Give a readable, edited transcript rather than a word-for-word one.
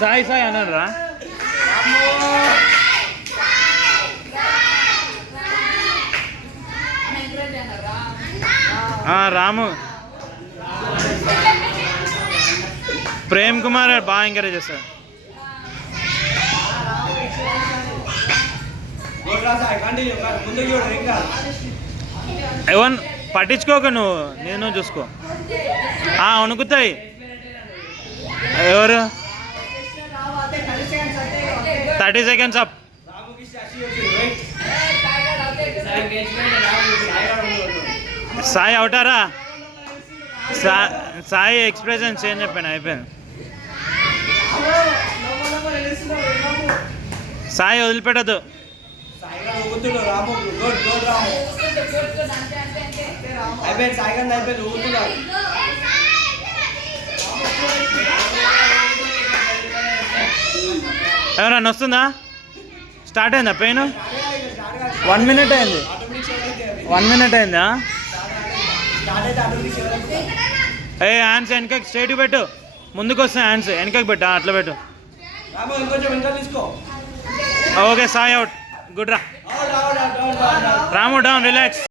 సాయి సాయి అన్నారా? రాము ప్రేమ్ కుమార్ బాగా ఎంకరేజ్ చేస్తారు. ఎవరు పట్టించుకోక నువ్వు, నేను చూసుకో. వణుకుతాయి. ఎవరు 30 seconds అప్. సాయి అవుతారా? సాయి ఎక్స్ప్రెషన్స్ ఏం చెప్పాను, అయిపోయింది. సాయి వదిలిపెట్టద్దు. ఎవరన్నా వస్తుందా? స్టార్ట్ అయిందా పెయిన్? 1 minute అయింది. 1 minute అయిందా? హ్యాండ్స్ వెనకకి స్ట్రైట్ పెట్టు. ముందుకు వస్తాయి హ్యాండ్స్, వెనకకి పెట్టు. అట్లా పెట్టు. Okay Sai out. గుడ్ రా. రాము డౌన్, రిలాక్స్.